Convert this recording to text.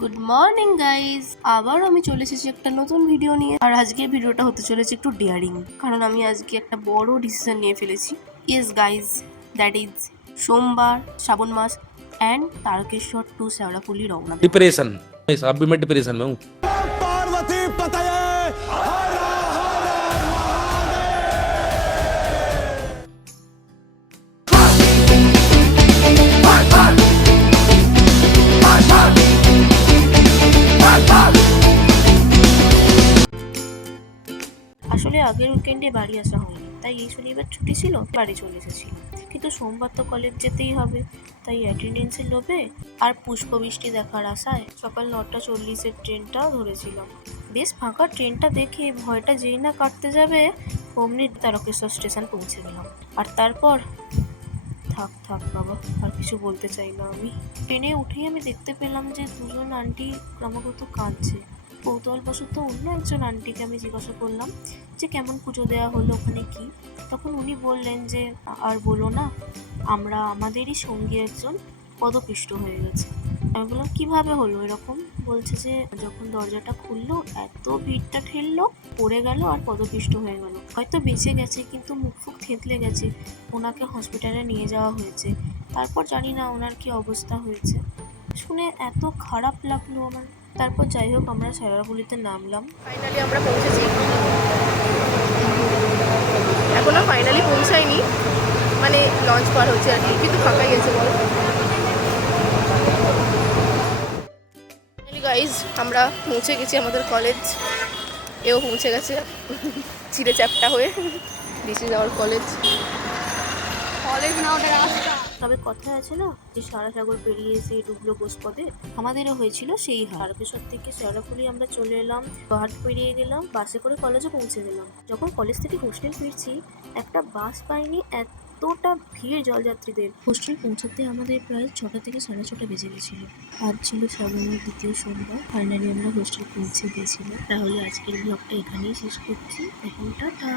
Good morning guys, আবার আমি চলে এসেছি একটা নতুন ভিডিও নিয়ে। আর আজকে ভিডিওটা হতে চলেছে একটু ডেয়ারিং, কারণ আমি আজকে একটা বড় ডিসিশন নিয়ে ফেলেছি। ইয়েস গাইজ, দ্যাট ইজ সোমবার, শ্রাবণ মাস एंड तारकेश्वर टू शेवड़ाफुली रवाना। डिप्रेशन, अब भी मैं डिप्रेशन में हूँ। पार्वती पतये আসলে আগের উইকেন্ডে বাড়ি আসা হয়নি, তাই এই শনিবার ছুটি ছিল, বাড়ি চলে এসেছিলাম। কিন্তু সোমবার তো কলেজ যেতেই হবে, তাই অ্যাটেন্ডেন্সের লোভে আর পুষ্পবৃষ্টি দেখার আশায় সকাল 9:40-এর ট্রেনটাও ধরেছিলাম। বেশ ফাঁকা ট্রেনটা দেখে ভয়টা যেই না কাটতে যাবে অমনি তারকেশ্বর স্টেশন পৌঁছে গেলাম। আর তারপর থাক থাক বাবা, আর কিছু বলতে চাই না আমি। ট্রেনে উঠেই আমি দেখতে পেলাম যে দুজন আন্টি ক্রমাগত কাঁদছে। কৌতূহলবশত অন্য একজন আন্টিকে আমি জিজ্ঞাসা করলাম যে কেমন পুজো দেওয়া হলো, ওখানে কি। তখন উনি বললেন যে আর বলো না, আমাদেরই সঙ্গী একজন পদপিষ্ট হয়ে গেছে। আমি বললাম কিভাবে হলো এরকম? বলছে যে যখন দরজাটা খুললো এত ভিড়টা ঠেললো, পড়ে গেল আর পদপিষ্ট হয়ে গেল। হয়তো বেঁচে গেছে, কিন্তু মুখ ফুক থেতলে গেছে। ওনাকে হসপিটালে নিয়ে যাওয়া হয়েছে। তারপর জানি না ওনার কি অবস্থা হয়েছে। শুনে এত খারাপ লাগলো আমার। তারপর যাই হোক, আমরা শেওড়াফুলিতে নামলাম। ফাইনালি আমরা পৌঁছেছি। এখনো ফাইনালি পৌঁছায়নি, মানে লঞ্চ পার হচ্ছে আর কি, কিন্তু ফাঁকাই গেছে বলো। গাইজ, আমরা পৌঁছে গেছি আমাদের কলেজ। এও পৌঁছে গেছে চিড়ে চ্যাপটা হয়ে। This is our college. তবে কথায় আছে না যে সারা সাগর পেরিয়ে এসে ডুবলো গোসপদে, আমাদেরও হয়েছিল সেই হাল। তারকেশ্বর থেকে শেওড়াফুলি আমরা চলে এলাম, ঘাট পেরিয়ে গেলাম, বাসে করে কলেজে পৌঁছে গেলাম। যখন কলেজ থেকে হোস্টেল ফিরছি, একটা বাস পাইনি, এতটা ভিড় জলযাত্রীদের। হোস্টেল পৌঁছাতে আমাদের প্রায় 6টা থেকে 6:30 বেজে গেছিল। আজ ছিল শ্রাবণের দ্বিতীয় সোমবার। ফাইনালি আমরা হোস্টেল পৌঁছে গেছিলাম। তাহলে আজকের ব্লগটা এখানেই শেষ করছি। এখন টাটা।